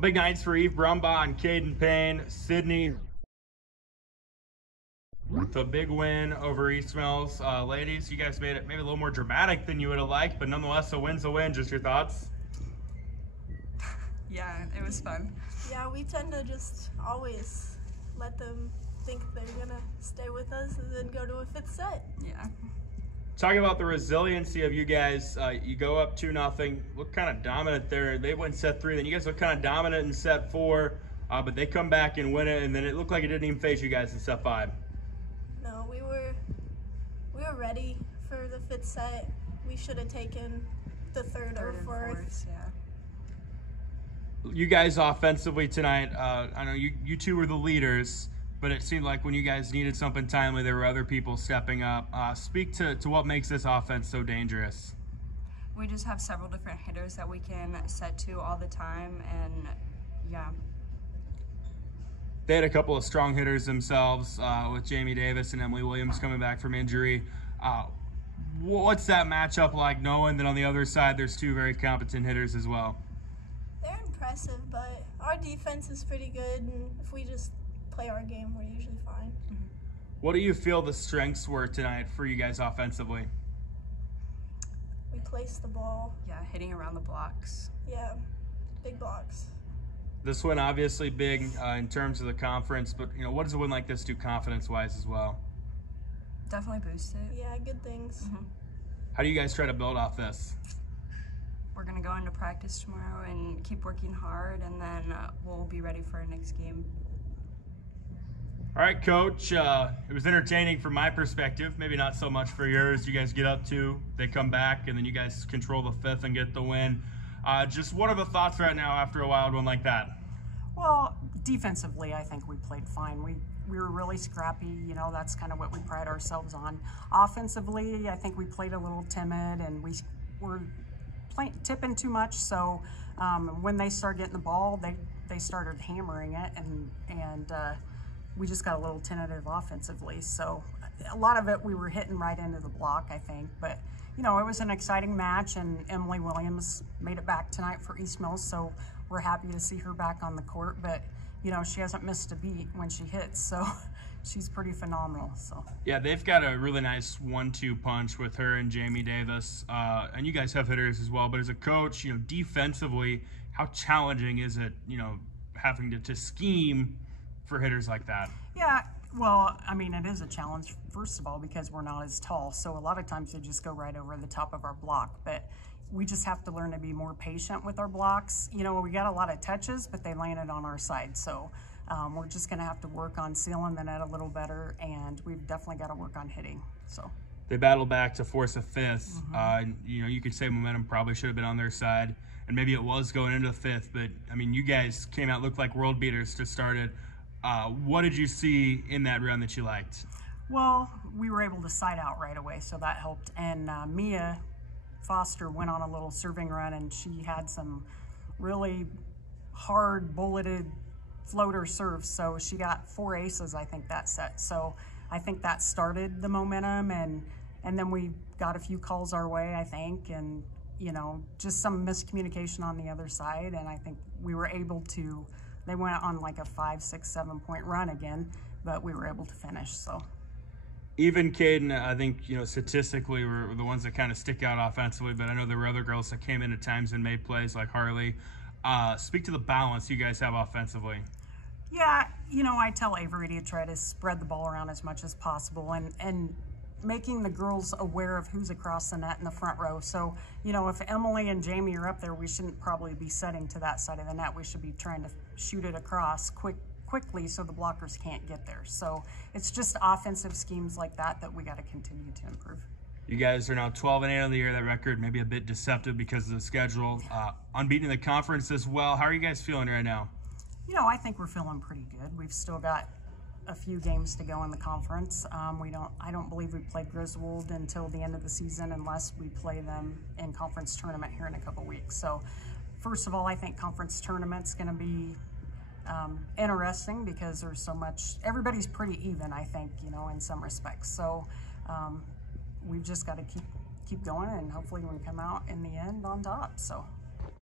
Well, big nights for Eve Brumbaugh and Caden Payne. Sidney with a big win over East Mills. Ladies, you guys made it maybe a little more dramatic than you would have liked, but nonetheless, a win's a win. Just your thoughts? Yeah, it was fun. Yeah, we tend to just always let them think they're gonna stay with us and then go to a fifth set. Yeah. Talking about the resiliency of you guys, you go up 2-0, look kind of dominant there. They win set 3, then you guys look kind of dominant in set 4, but they come back and win it, and then it looked like it didn't even face you guys in set 5. No, we were ready for the fifth set. We should have taken the third or fourth. Yeah. You guys offensively tonight, I know you two were the leaders, but it seemed like when you guys needed something timely, there were other people stepping up. Speak to what makes this offense so dangerous. We just have several different hitters that we can set to all the time, and yeah. They had a couple of strong hitters themselves with Jamie Davis and Emily Williams coming back from injury. What's that matchup like, knowing that on the other side there's two very competent hitters as well? They're impressive, but our defense is pretty good, and if we just play our game, we're usually fine. What do you feel the strengths were tonight for you guys offensively? We placed the ball. Yeah, hitting around the blocks. Yeah, big blocks. This win obviously big in terms of the conference, but what does a win like this do confidence-wise as well? Definitely boost it. Yeah, good things. How do you guys try to build off this? We're going to go into practice tomorrow and keep working hard, and then we'll be ready for our next game. All right, Coach, it was entertaining from my perspective, maybe not so much for yours. You guys get up 2, they come back, and then you guys control the 5th and get the win. Just what are the thoughts right now after a wild one like that? Well, defensively, I think we played fine. We were really scrappy, that's kind of what we pride ourselves on. Offensively, I think we played a little timid, and we were tipping too much, so when they started getting the ball, they started hammering it, and we just got a little tentative offensively. So a lot of it we were hitting right into the block, I think, but it was an exciting match, and Emily Williams made it back tonight for East Mills, so we're happy to see her back on the court, but she hasn't missed a beat when she hits, so she's pretty phenomenal. So yeah, they've got a really nice 1-2 punch with her and Jamie Davis, and you guys have hitters as well. But as a coach, defensively, how challenging is it, having to scheme for hitters like that? Yeah, well, I mean, it is a challenge, first of all, because we're not as tall, so a lot of times they just go right over the top of our block, but we just have to learn to be more patient with our blocks. We got a lot of touches, but they landed on our side, so we're just going to have to work on sealing the net a little better, and we've definitely got to work on hitting. So they battled back to force a 5th. You could say momentum probably should have been on their side, and maybe it was going into the 5th, but I mean, you guys came out, looked like world beaters to start it. What did you see in that round that you liked? Well, we were able to side out right away, so that helped, and Mia Foster went on a little serving run, and she had some really hard bulleted floater serves, so she got 4 aces, I think, that set. So I think that started the momentum, and then we got a few calls our way, I think, and just some miscommunication on the other side, and I think we were able to, they went on like a 5, 6, 7 point run again, but we were able to finish. So even Caden, I think, statistically were the ones that kind of stick out offensively, but I know there were other girls that came in at times and made plays like Harley. Speak to the balance you guys have offensively. Yeah, I tell Avery to try to spread the ball around as much as possible, and making the girls aware of who's across the net in the front row. So, if Emily and Jamie are up there, we shouldn't probably be setting to that side of the net. We should be trying to shoot it across quickly so the blockers can't get there. So it's just offensive schemes like that we got to continue to improve. You guys are now 12-8 on the year. That record may be a bit deceptive because of the schedule. Unbeaten in the conference as well. How are you guys feeling right now? I think we're feeling pretty good. We've still got a few games to go in the conference. I don't believe we played Griswold until the end of the season unless we play them in conference tournament here in a couple weeks. So first of all, I think conference tournament's going to be interesting because there's so much, everybody's pretty even, I think, in some respects. So we've just got to keep going, and hopefully we can come out in the end on top. So